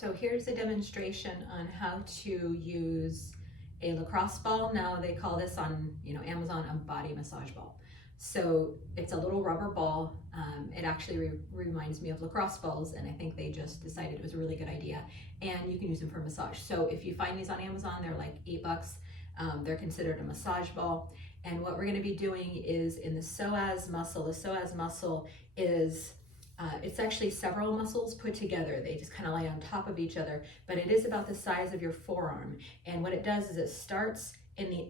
So here's a demonstration on how to use a lacrosse ball. Now they call this on Amazon a body massage ball. So it's a little rubber ball. It actually reminds me of lacrosse balls, and I think they just decided it was a really good idea. And you can use them for massage. So if you find these on Amazon, they're like $8. They're considered a massage ball. And what we're going to be doing is in the psoas muscle. The psoas muscle is it's actually several muscles put together. They just kind of lay on top of each other, but it is about the size of your forearm. And what it does is it starts in the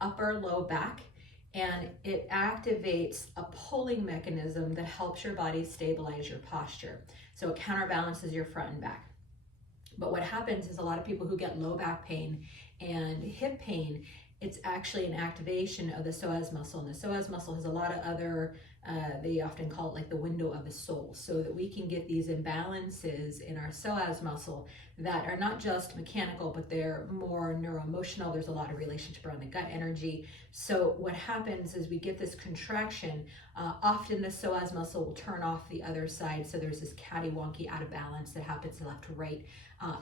upper low back, and it activates a pulling mechanism that helps your body stabilize your posture. So it counterbalances your front and back. But what happens is a lot of people who get low back pain and hip pain, it's actually an activation of the psoas muscle. And the psoas muscle has a lot of other, they often call it like the window of the soul, so that we can get these imbalances in our psoas muscle that are not just mechanical, but they're more neuroemotional. There's a lot of relationship around the gut energy. So what happens is we get this contraction. Often the psoas muscle will turn off the other side. So there's this catty-wonky out of balance that happens left to right,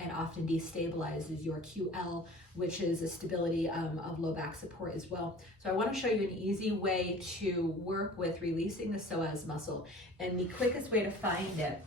and often destabilizes your QL, which is a stability of low back support as well. So I want to show you an easy way to work with releasing the psoas muscle. And the quickest way to find it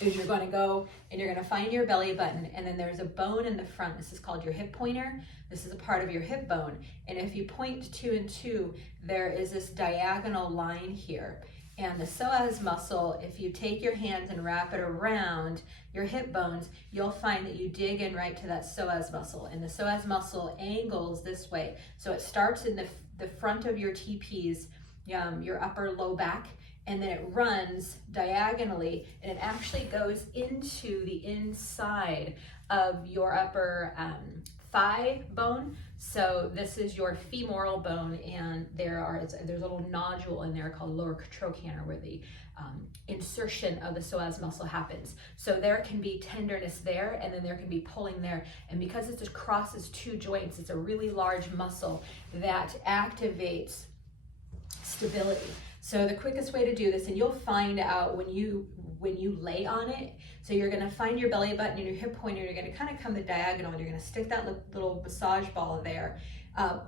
is you're going to go and you're going to find your belly button, and then there's a bone in the front. This is called your hip pointer. This is a part of your hip bone. And if you point 2 and 2, there is this diagonal line here. And the psoas muscle, if you take your hands and wrap it around your hip bones, you'll find that you dig in right to that psoas muscle. And the psoas muscle angles this way. So it starts in the front of your TPs, your upper low back, and then it runs diagonally, and it actually goes into the inside of your upper thigh bone. So this is your femoral bone, and there's a little nodule in there called lower trochanter where the insertion of the psoas muscle happens. So there can be tenderness there, and then there can be pulling there. And because it just crosses 2 joints, it's a really large muscle that activates stability. So the quickest way to do this, and you'll find out when you lay on it, so you're going to find your belly button and your hip pointer, you're going to kind of come the diagonal, and you're going to stick that little massage ball there.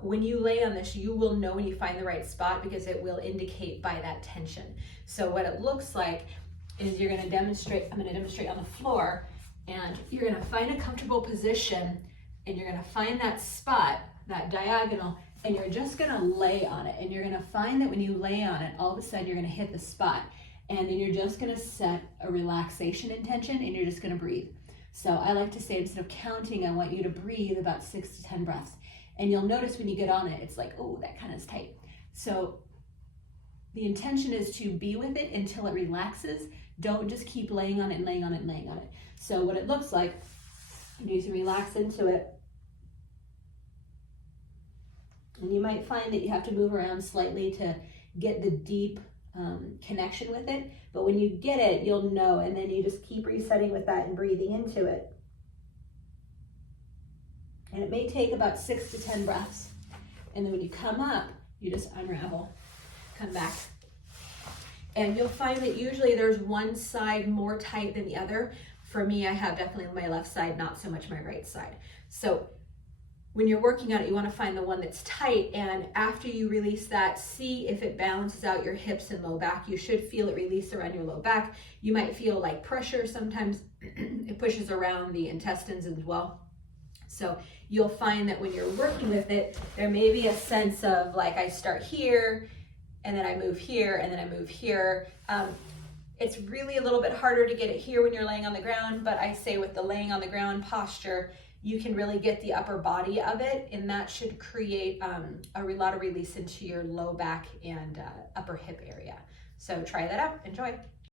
When you lay on this, you will know when you find the right spot, because it will indicate by that tension. So what it looks like is you're going to demonstrate, I'm going to demonstrate on the floor, and you're going to find a comfortable position, and you're going to find that spot, that diagonal, and you're just going to lay on it. And you're going to find that when you lay on it, all of a sudden you're going to hit the spot. And then you're just going to set a relaxation intention, and you're just going to breathe. So I like to say, instead of counting, I want you to breathe about 6 to 10 breaths. And you'll notice when you get on it, it's like, oh, that kind of is tight. So the intention is to be with it until it relaxes. Don't just keep laying on it and laying on it and laying on it. So what it looks like, you need to relax into it. And you might find that you have to move around slightly to get the deep connection with it. But when you get it, you'll know, and then you just keep resetting with that and breathing into it. And it may take about 6 to 10 breaths. And then when you come up, you just unravel, come back. And you'll find that usually there's one side more tight than the other. For me, I have definitely my left side, not so much my right side. So when you're working on it, you want to find the one that's tight, and after you release that, see if it balances out your hips and low back. You should feel it release around your low back. You might feel like pressure. Sometimes it pushes around the intestines as well. So you'll find that when you're working with it, there may be a sense of like, I start here, and then I move here, and then I move here. It's really a little bit harder to get it here when you're laying on the ground, but I say with the laying on the ground posture, you can really get the upper body of it, and that should create a lot of release into your low back and upper hip area. So try that out. Enjoy.